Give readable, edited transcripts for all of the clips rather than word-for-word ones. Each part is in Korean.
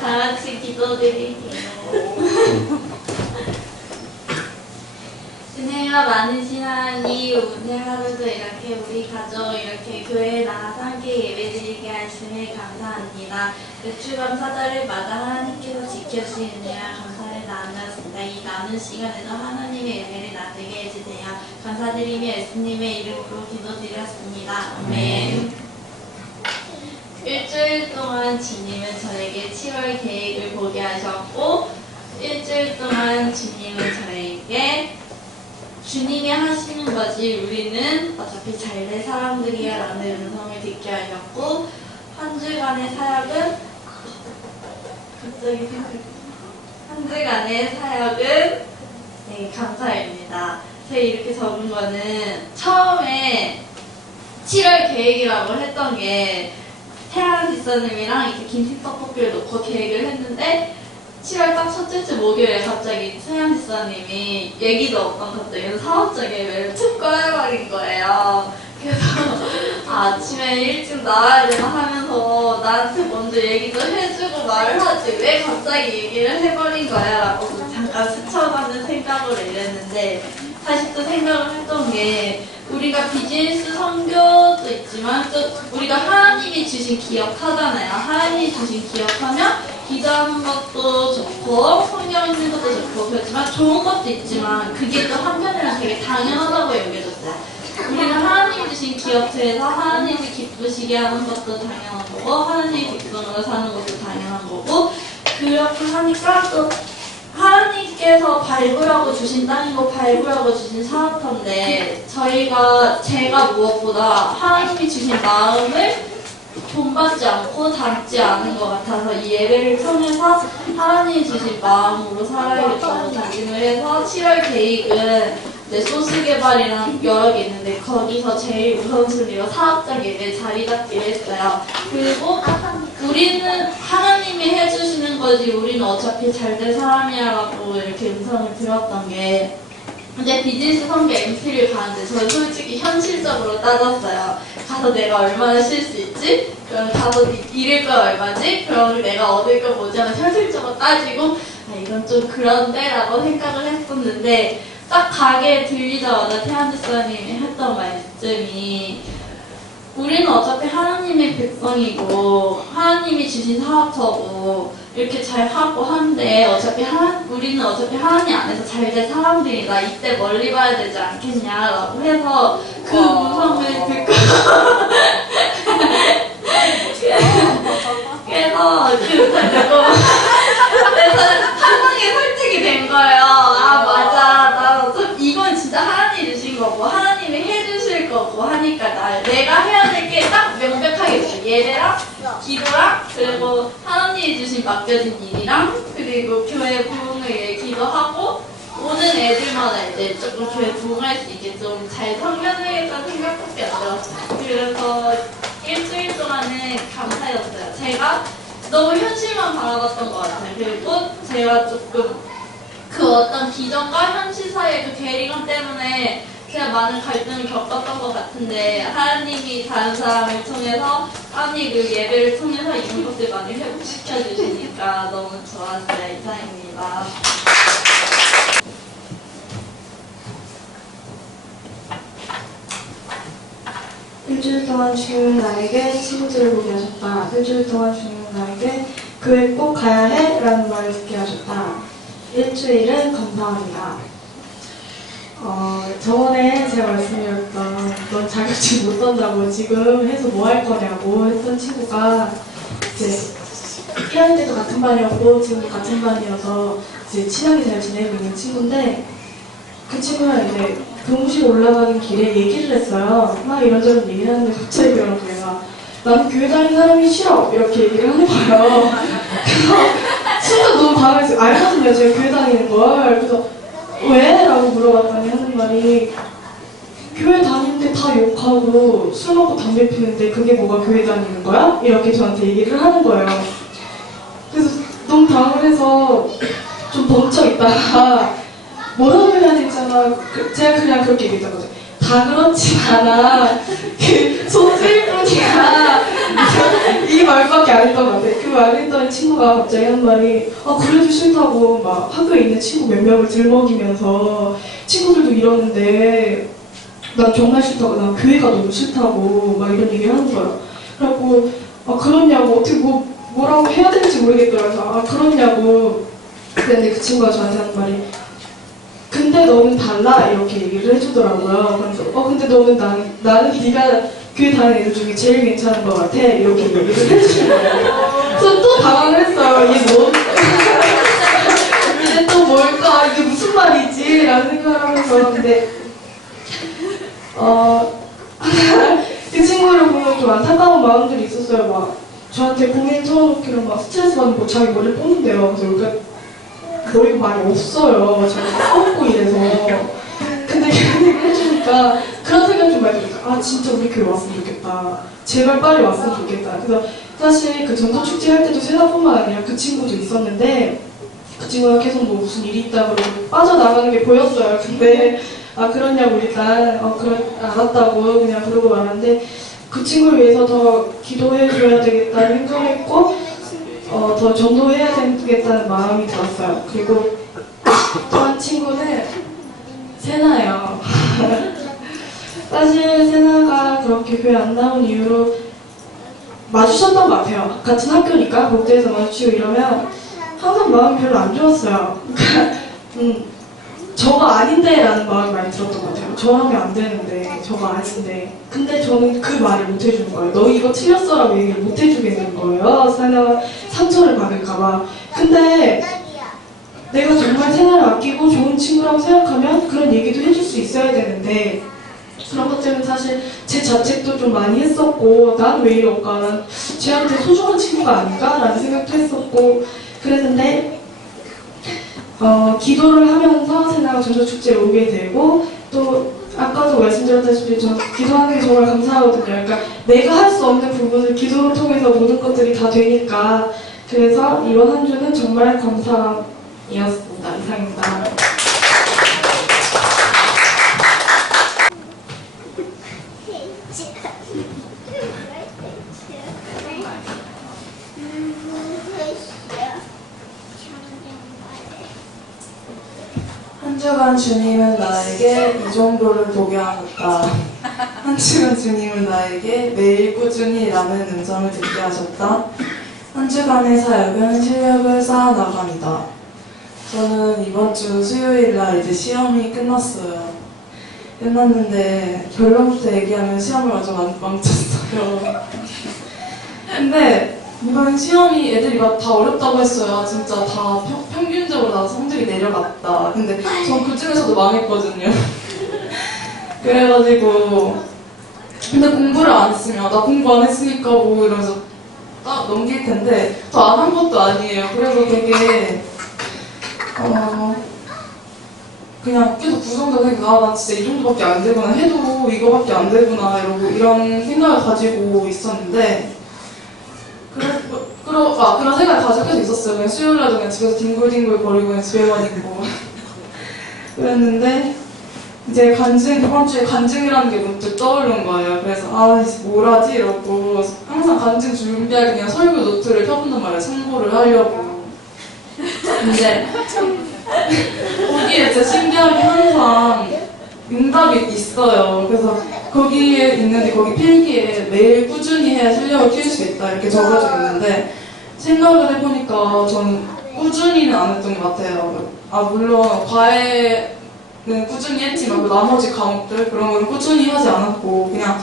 다 같이 기도드릴게요. 은혜가 많으신 하나님, 오늘 하루도 이렇게 우리 가족 이렇게 교회에 나가서 함께 예배드리게 하심에 감사합니다. 추감사절을마다 하나님께서 지켜주신 은혜와 감사를 나누었습니다. 이 나눈 시간에도 하나님의 은혜를 나누게 해주세요. 감사드리며 예수님의 이름으로 기도드렸습니다. 아멘. 일주일 동안 주님은 저에게 7월 계획을 보게 하셨고, 일주일 동안 주님은 저에게 주님이 하시는 거지 우리는 어차피 잘 될 사람들이야 라는 음성을 듣게 하셨고, 한 주간의 사역은 한 주간의 사역은 네, 감사입니다. 제가 이렇게 적은 거는 처음에 7월 계획이라고 했던 게 태양 뒷사님이랑 이렇게 김치 떡볶이를 놓고 계획을 했는데 7월 딱 첫째 주 목요일에 갑자기 태양 뒷사님이 얘기도 없던 갑자기 사업적 예배를 특거해버린 거예요. 그래서 아침에 일찍 나와야 되나 하면서 나한테 먼저 얘기도 해주고 말을 하지 왜 갑자기 얘기를 해버린 거야 라고 잠깐 스쳐가는 생각으로 이랬는데, 다시 또 생각을 했던 게 우리가 비즈니스 선교도 있지만 또 우리가 하나님이 주신 기억하잖아요. 하나님이 주신 기억하면 기도하는 것도 좋고 성경 읽는 것도 좋고 그렇지만 좋은 것도 있지만 그게 또 한편으로는 되게 당연하다고 여겨졌어요. 우리가 하나님이 주신 기업체에서 하나님을 기쁘시게 하는 것도 당연한 거고 하나님의 백성으로 사는 것도 당연한 거고, 그렇게 하니까 또 하나님께서 발굴하고 주신 땅이고 발굴하고 주신 사업터인데 제가 무엇보다 하나님이 주신 마음을 본받지 않고 담지 않은 것 같아서 이 예배를 통해서 하나님이 주신 마음으로 살아야겠다고 다짐을 해서 7월 계획은 소스 개발이랑 여러 개 있는데 거기서 제일 우선순위로 사업적 예배 자리 잡기를 했어요. 그리고 우리는 하나님이 해주시는 거지 우리는 어차피 잘 될 사람이야라고 이렇게 음성을 들었던 게, 근데 비즈니스 선교 MT를 가는데 저는 솔직히 현실적으로 따졌어요. 가서 내가 얼마나 쉴 수 있지? 그럼 가서 잃을 거 얼마지? 그럼 내가 얻을 거 뭐지? 하면 현실적으로 따지고 이건 좀 그런데? 라고 생각을 했었는데 딱 가게에 들리자마자 태안지사님이 했던 말씀이 우리는 어차피 하나님의 백성이고 하나님이 주신 사업처고 이렇게 잘 하고 한데 우리는 어차피 하나님 안에서 잘 될 사람들이다. 이때 멀리 봐야 되지 않겠냐라고 해서 그 음성을 듣고 그래서 한방에 설득이 된 거예요. 아 맞아, 나 어차피 이건 진짜 하나님이 주신 거고 하나님이 해주실 거고 하니까 내가 해야 될 게 딱 명백하게 있어요. 예배랑 기도랑 그리고 하나님이 주신 맡겨진 일이랑 그리고 교회 부흥을 위해 기도하고 오는 애들마다 이제 조금 교회 부흥할 수 있게 좀 잘 섬겨내겠다는 생각밖에 안 들었어요. 그래서 일주일 동안은 감사였어요. 제가 너무 현실만 바라봤던 것 같아요. 그리고 제가 조금 그 어떤 기존과 현실 사이의 그 괴리감 때문에 제가 많은 갈등을 겪었던 것 같은데 하나님이 다른 사람을 통해서 하나님 그 예배를 통해서 이런 것들 많이 회복시켜 주시니까 너무 좋았어요. 이상입니다. 일주일 동안 주님은 나에게 친구들을 보게 하셨다. 일주일 동안 주님은 나에게 교회 꼭 가야 해 라는 말을 듣게 하셨다. 일주일은 감사합니다. 저번에 제가 말씀드렸던 넌 자격증 못 딴다고 지금 해서 뭐 할 거냐고 했던 친구가 이제 1학년 때도 같은 반이었고 지금도 같은 반이어서 이제 친하게 잘 지내고 있는 친구인데, 그 친구가 이제 교무실 올라가는 길에 얘기를 했어요. 막 이런저런 얘기를 하는데 갑자기 그러는 거예요. 나는 교회 다니는 사람이 싫어 이렇게 얘기를 하는 거예요. 그래서 친구가 너무 당황해서 알거든요, 제가 교회 다니는 걸. 그래서 왜? 라고 물어봤더니 하는 말이 교회 다니는데 다 욕하고 술 먹고 담배 피우는데 그게 뭐가 교회 다니는 거야? 이렇게 저한테 얘기를 하는 거예요. 그래서 너무 당황을 해서 좀 멈춰 있다가 뭐라고 해야 되잖아. 제가 그냥 그렇게 얘기했던 거죠. 다 그렇지 않아. 그 소수일 뿐이야. 이 말밖에 안 했던 것 같아. 그 말 했던 친구가 갑자기 한 말이 그래도 싫다고 막 학교에 있는 친구 몇 명을 들먹이면서 친구들도 이러는데 난 정말 싫다고 난 교회가 너무 싫다고 막 이런 얘기를 하는 거야. 그래갖고 그러냐고 어떻게 뭐라고 해야 될지 모르겠더라고요. 그러냐고 근데 그 친구가 저한테 하는 말이 근데 너는 달라 이렇게 얘기를 해주더라고요. 그래서 근데 너는 나는 네가 교회 다니는 애들 중에 제일 괜찮은 것 같아 이렇게 얘기를 해주는 거예요. 그래서 또 당황을 했어요. 이게 뭐 이제 또 뭘까 이게 무슨 말이지 라는 생각을 하면서 근데 그 친구를 보면 좀 안타까운 마음들이 있었어요. 막 저한테 고민 털어놓기로 막 스트레스 받는 자기 머리를 뽑는데요. 그래서 그러니까 머리가 많이 없어요. 제가 뽑고 이래서. 근데 그런 얘기를 해주니까 그런 생각 좀 많이 들니까 진짜 우리 교회 왔으면 좋겠다. 제발 빨리 왔으면 좋겠다. 그래서 사실 그 전도축제 할 때도 세나뿐만 아니라 그 친구도 있었는데 그 친구가 계속 뭐 무슨 일이 있다 그러고 빠져나가는 게 보였어요. 근데 그러냐고 일단 알았다고 그냥 그러고 말았는데 그 친구를 위해서 더 기도해줘야 되겠다는 생각했고 더 전도해야 되겠다는 마음이 들었어요. 그리고 또 한 친구는 세나예요. 사실 세나가 그렇게 교회 안 나온 이유로 마주쳤던 것 같아요. 같은 학교니까 복도에서 마주치고 이러면 항상 마음이 별로 안 좋았어요. 저거 아닌데 라는 마음이 많이 들었던 것 같아요. 저 하면 안 되는데 저거 아닌데 근데 저는 그 말을 못 해주는 거예요. 너 이거 틀렸어 라고 얘기를 못 해주겠는 거예요. 세나가 상처를 받을까봐. 근데 내가 정말 세나를 아끼고 좋은 친구라고 생각하면 그런 얘기도 해줄 수 있어야 되는데 그런 것 때문에 사실 제 자책도 좀 많이 했었고 난 왜 이럴까 난 쟤한테 소중한 친구가 아닌가 라는 생각도 했었고 그랬는데 기도를 하면서 세나가 전도축제에 오게 되고 또 아까도 말씀드렸다시피 저 기도하는 게 정말 감사하거든요. 그러니까 내가 할 수 없는 부분을 기도를 통해서 모든 것들이 다 되니까 그래서 이번 한 주는 정말 감사이었습니다. 이상입니다. 한 주간 주님은 나에게 이 정도를 보게 하셨다. 한 주간 주님은 나에게 매일 꾸준히 라는 음성을 듣게 하셨다. 한 주간의 사역은 실력을 쌓아나갑니다. 저는 이번 주 수요일 날 이제 시험이 끝났어요. 끝났는데 결론부터 얘기하면 시험을 완전 망쳤어요. 근데 이번 시험이 애들이 막 다 어렵다고 했어요. 진짜 다 평균적으로 나와서 성적이 내려갔다. 근데 전 그 중에서도 망했거든요. 그래가지고 근데 공부를 안 했으면 나 공부 안 했으니까 뭐 이러면서 딱 넘길 텐데 더 안 한 것도 아니에요. 그래서 되게 그냥 계속 부정적이니까 나 진짜 이 정도밖에 안 되구나 해도 이거밖에 안 되구나 이러고 이런 생각을 가지고 있었는데 그런 생각을 가지고 계속 있었어요. 그냥 수요일날도 그냥 집에서 뒹굴뒹굴 거리고 그냥 집에만 있고 그랬는데 이제 이번 주에 간증이라는 게 문득 떠오른 거예요. 그래서 뭘 하지? 이러고 항상 간증 준비할 때 그냥 설교 노트를 펴본단 말이에요. 참고를 하려고. 근데 거기에 진짜 신기하게 항상 응답이 있어요. 그래서 거기에 있는데 거기 필기에 매일 꾸준히 해야 실력을 키울 수 있다 이렇게 적어져 있는데 생각을 해보니까 저는 꾸준히는 안 했던 것 같아요. 물론 과외는 꾸준히 했지만 그 나머지 과목들 그런 거는 꾸준히 하지 않았고 그냥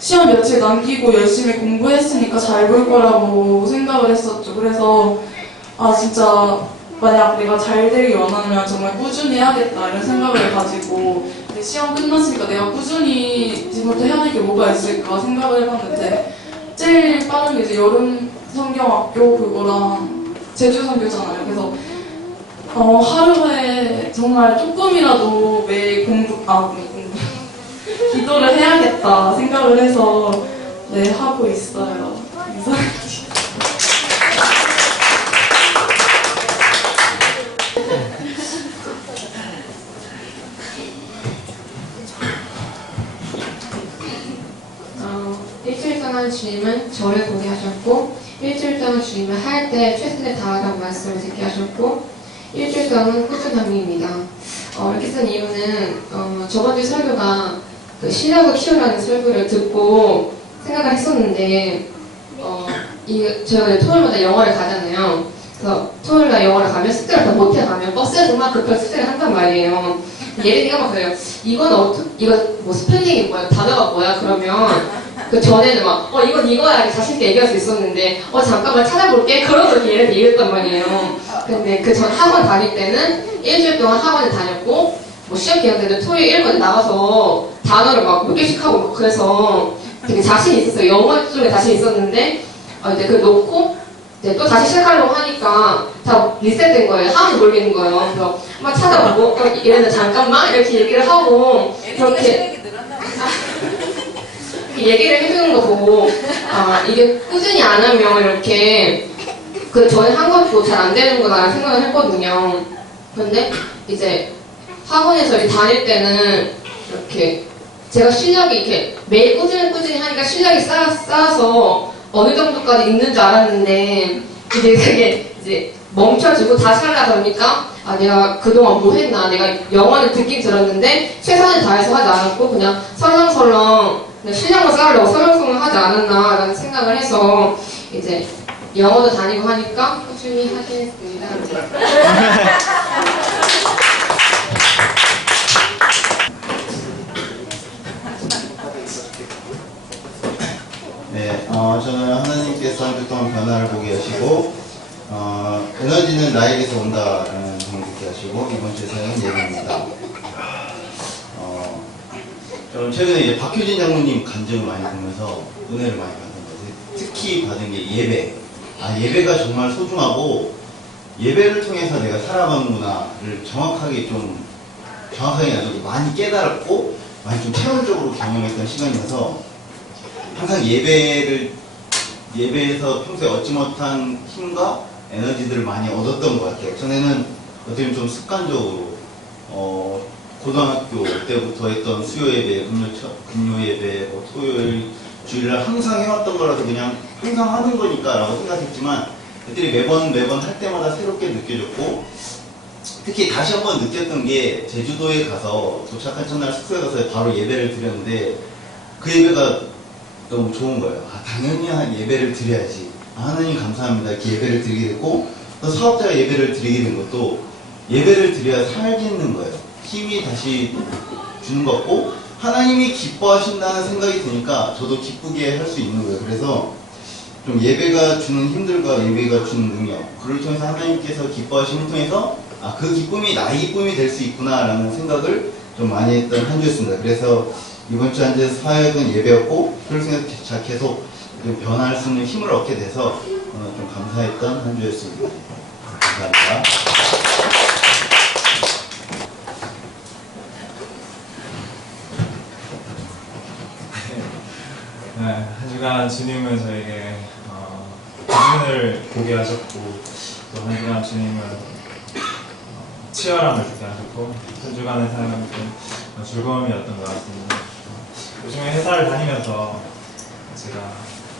시험 며칠 남기고 열심히 공부했으니까 잘 볼 거라고 생각을 했었죠. 그래서 진짜 만약 내가 잘 되길 원하면 정말 꾸준히 해야겠다 이런 생각을 가지고 시험 끝났으니까 내가 꾸준히 지금부터 해야 될 게 뭐가 있을까 생각을 해봤는데 제일 빠른 게 이제 여름 성경학교 그거랑 제주 선교잖아요. 그래서 하루에 정말 조금이라도 매일 기도를 해야겠다 생각을 해서 하고 있어요. 일주일 동안 주님은 저를 보게 하셨고 일주일 동안 주님을 할 때 최선을 다하라고 말씀을 듣게 하셨고, 일주일 동안 꾸준함입니다. 이렇게 쓴 이유는 저번 주 설교가 그 실력을 키우라는 설교를 듣고 생각을 했었는데 저희가 토요일마다 영화를 가잖아요. 그래서 토요일날 영화를 가면 숙제를 다 못해 가면 버스에서 막 급하게 숙제를 한단 말이에요. 예린이가 막 그래요. 이거 뭐 스펠링이 뭐야? 단어가 뭐야? 그러면 그 전에는 막 이건 이거야 이렇게 자신있게 얘기할 수 있었는데 잠깐만 찾아볼게 그러고 이렇게 얘한테 얘기했단 말이에요. 근데 그 전 학원 다닐 때는 일주일 동안 학원을 다녔고 뭐 시험 기간 때는 토요일 1과에 나가서 단어를 막 몇 개씩 하고 그래서 되게 자신이 있었어요. 영어 쪽에 자신 있었는데 이제 그걸 놓고 이제 또 다시 시작하려고 하니까 다 리셋된 거예요. 하원이 몰리는 거예요. 그래서 막 찾아보고 얘네들 잠깐만 이렇게 얘기를 하고 그렇게 얘기를 해주는 거 보고 이게 꾸준히 안 하면 이렇게 그 전에 한 것도 잘 안 되는구나 생각을 했거든요. 근데 이제 학원에서 다닐 때는 이렇게 제가 실력이 이렇게 매일 꾸준히 하니까 실력이 쌓아서 어느 정도까지 있는 줄 알았는데 이제 그게 이제 멈춰지고 다시 하려다 보니까 내가 그동안 뭐 했나 내가 영어는 듣긴 들었는데 최선을 다해서 하지 않았고 그냥 설렁설렁 실력만 쌓으려고 설렁설렁 하지 않았나라는 생각을 해서 이제 영어도 다니고 하니까 꾸준히 하긴 했습니다. 네, 저는 하나님께서 한 주 동안 변화를 보게 하시고, 에너지는 나에게서 온다라는 제목 듣게 하시고, 이번 주에 사용한 예배입니다. 저는 최근에 이제 박효진 장로님 간증을 많이 보면서 은혜를 많이 받은 거예요. 특히 받은 게 예배. 예배가 정말 소중하고, 예배를 통해서 내가 살아가는구나를 정확하게 아니고 많이 깨달았고, 많이 좀 체험적으로 경험했던 시간이어서, 항상 예배에서 평소에 얻지 못한 힘과 에너지들을 많이 얻었던 것 같아요. 전에는 어떻게 보면 좀 습관적으로, 고등학교 때부터 했던 수요 예배, 금요 예배, 토요일, 주일날 항상 해왔던 거라서 그냥 항상 하는 거니까 라고 생각했지만, 그들이 매번 할 때마다 새롭게 느껴졌고, 특히 다시 한번 느꼈던 게 제주도에 가서 도착한 첫날 숙소에 가서 바로 예배를 드렸는데, 그 예배가 너무 좋은 거예요. 당연히 예배를 드려야지. 하나님 감사합니다. 이렇게 예배를 드리게 됐고, 또 사업자가 예배를 드리게 된 것도 예배를 드려야 살겠는 거예요. 힘이 다시 주는 것 같고, 하나님이 기뻐하신다는 생각이 드니까 저도 기쁘게 할 수 있는 거예요. 그래서 좀 예배가 주는 힘들과 예배가 주는 능력, 그걸 통해서 하나님께서 기뻐하심을 통해서 그 기쁨이 나의 기쁨이 될 수 있구나라는 생각을 좀 많이 했던 한 주였습니다. 그래서 이번 주 한 주 사역은 예배였고, 그걸 통해서 계속 변화할 수 있는 힘을 얻게 돼서 좀 감사했던 한 주였습니다. 감사합니다. 네, 한 주간 주님은 저에게 기준을 보게 하셨고, 또 한 주간 주님은 치열함을 듣게 하셨고, 한 주간의 삶은 좀 즐거움이었던 것 같습니다. 요즘에 회사를 다니면서 제가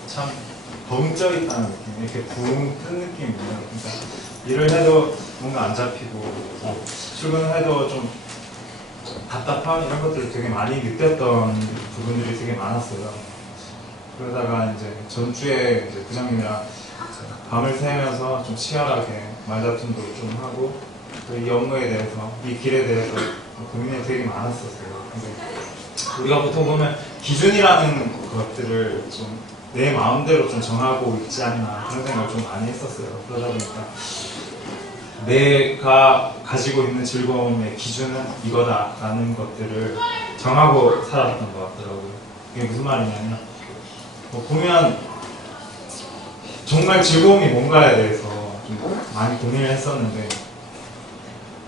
참 벙쪄 있다는 느낌, 이렇게 붕 뜬 느낌이에요. 그러니까 일을 해도 뭔가 안 잡히고, 출근을 해도 좀 답답함 이런 것들을 되게 많이 느꼈던 부분들이 되게 많았어요. 그러다가 이제 전주에 이제 부장님이랑 밤을 새면서 좀 치열하게 말다툼도 좀 하고, 또 이 업무에 대해서, 이 길에 대해서 고민이 되게 많았었어요. 근데 우리가 보통 보면 기준이라는 것들을 좀 내 마음대로 좀 정하고 있지 않나 그런 생각을 좀 많이 했었어요. 그러다 보니까 내가 가지고 있는 즐거움의 기준은 이거다라는 것들을 정하고 살았던 것 같더라고요. 이게 무슨 말이냐면 보면 정말 즐거움이 뭔가에 대해서 좀 많이 고민을 했었는데,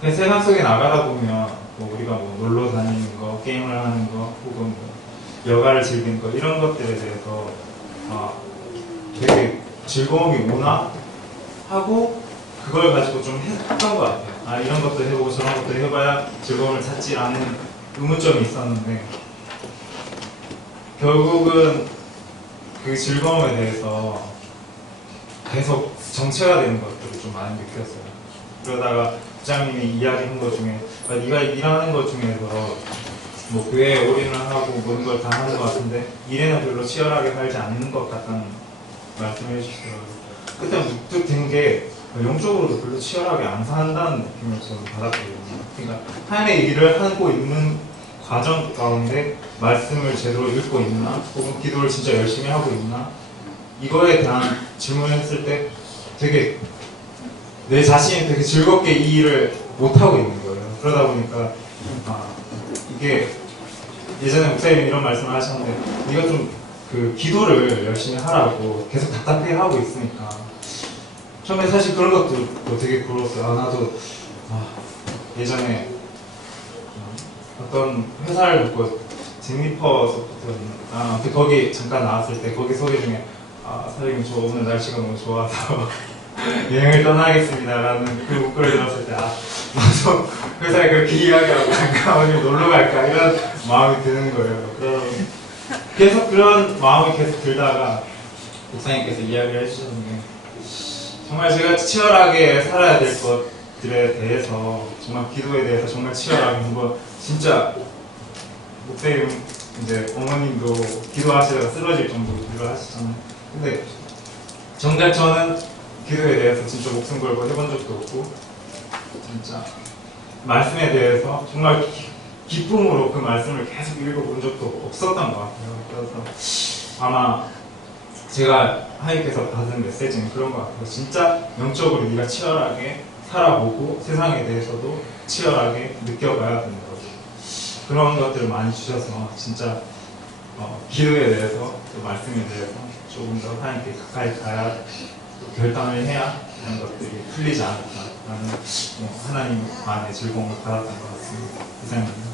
그냥 세상 속에 나가다 보면 우리가 놀러 다니는 거, 게임을 하는 거, 혹은 여가를 즐기는 거, 이런 것들에 대해서 되게 즐거움이 오나 하고 그걸 가지고 좀 했던 것 같아요. 이런 것도 해보고 저런 것도 해봐야 즐거움을 찾지라는 의문점이 있었는데, 결국은 그 즐거움에 대해서 계속 정체화되는 것들을 좀 많이 느꼈어요. 그러다가 부장님이 이야기한 것 중에 네가 일하는 것 중에서 뭐 교회에 올인을 하고 모든 걸 다 하는 것 같은데 일에는 별로 치열하게 살지 않는 것 같다는 말씀을 해주시더라고요. 그때 문득 든 게 영적으로도 별로 치열하게 안 산다는 느낌을 저는 받았거든요. 그러니까 하나님의 일을 하고 있는 과정 가운데 말씀을 제대로 읽고 있나 혹은 기도를 진짜 열심히 하고 있나 이거에 대한 질문을 했을 때 되게 내 자신이 되게 즐겁게 이 일을 못하고 있는 거예요. 그러다 보니까 이게 예전에 목사님이 이런 말씀을 하셨는데 네가 좀 그 기도를 열심히 하라고 계속 답답해 하고 있으니까 처음에 사실 그런 것도 되게 부러웠어요. 나도 예전에 어떤 회사를 놓고 제니퍼 소프트였나 거기 잠깐 나왔을 때 거기 소개 중에 사장님 저 오늘 날씨가 너무 좋아서 여행을 떠나겠습니다 라는 그 문구를 들었을 때 나도 회사에 그렇게 이야기하고 잠깐 어디 놀러 갈까 이런 마음이 드는 거예요. 계속 그런 마음이 계속 들다가 목사님께서 이야기를 해주셨는데 정말 제가 치열하게 살아야 될 것들에 대해서 정말 기도에 대해서 정말 치열하게 한번 진짜 목사님 이제 어머님도 기도하시다가 쓰러질 정도로 기도를 하시잖아요. 근데 정작 저는 기도에 대해서 진짜 목숨 걸고 해본 적도 없고 진짜 말씀에 대해서 정말 기쁨으로 그 말씀을 계속 읽어본 적도 없었던 것 같아요. 그래서 아마 제가 하나님께서 받은 메시지는 그런 것 같아요. 진짜 영적으로 네가 치열하게 살아보고 세상에 대해서도 치열하게 느껴봐야 되는 거죠. 그런 것들을 많이 주셔서 진짜 기도에 대해서 또 말씀에 대해서 조금 더 하나님께 가까이 가야 결단을 해야 이런 것들이 풀리지 않을까라는 하나님만의 즐거움을 받았던 것 같습니다. 이상입니다.